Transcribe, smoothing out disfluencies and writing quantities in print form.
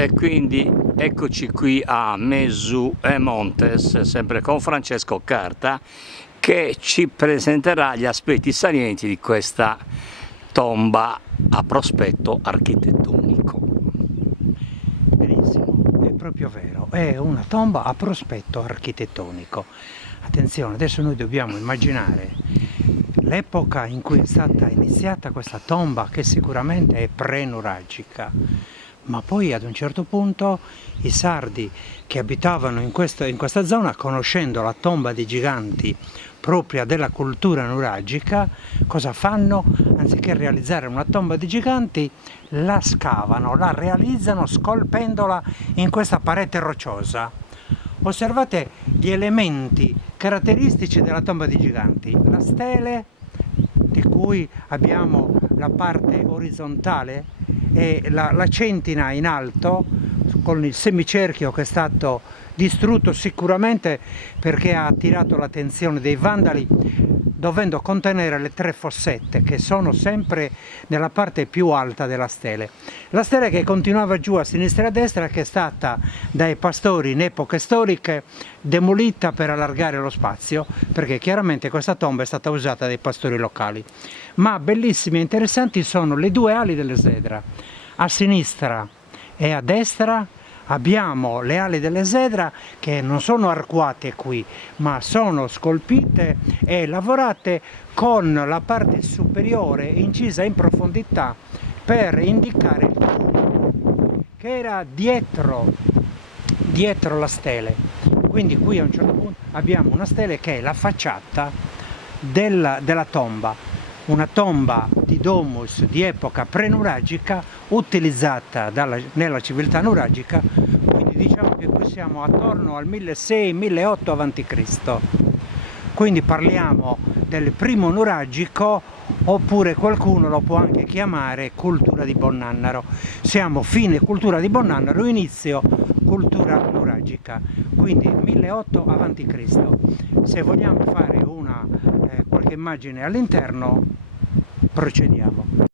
E quindi eccoci qui a Mesù e Montes, sempre con Francesco Carta, che ci presenterà gli aspetti salienti di questa tomba a prospetto architettonico. Benissimo, è proprio vero, è una tomba a prospetto architettonico. Attenzione, adesso noi dobbiamo immaginare l'epoca in cui è stata iniziata questa tomba, che sicuramente è pre-nuragica, ma poi ad un certo punto i sardi che abitavano in questa zona, conoscendo la tomba dei giganti propria della cultura nuragica, cosa fanno? Anziché realizzare una tomba di giganti, la scavano, la realizzano scolpendola in questa parete rocciosa. Osservate gli elementi caratteristici della tomba di giganti: la stele, di cui abbiamo la parte orizzontale e la centina in alto, con il semicerchio che è stato distrutto sicuramente perché ha attirato l'attenzione dei vandali, dovendo contenere le tre fossette che sono sempre nella parte più alta della stele. La stele che continuava giù a sinistra e a destra, che è stata dai pastori in epoche storiche demolita per allargare lo spazio, perché chiaramente questa tomba è stata usata dai pastori locali. Ma bellissime e interessanti sono le due ali dell'esedra. A sinistra e a destra abbiamo le ali dell'esedra che non sono arcuate qui, ma sono scolpite e lavorate con la parte superiore incisa in profondità per indicare il tubo che era dietro la stele. Quindi qui a un certo punto abbiamo una stele che è la facciata della tomba, una tomba di domus di epoca pre-nuragica utilizzata nella civiltà nuragica, quindi diciamo che qui siamo attorno al 1600-1800 a.C. Quindi parliamo del primo nuragico, oppure qualcuno lo può anche chiamare cultura di Bonnannaro. Siamo fine cultura di Bonnannaro, inizio cultura nuragica, quindi 1800 a.C. Se vogliamo fare qualche immagine all'interno, procediamo.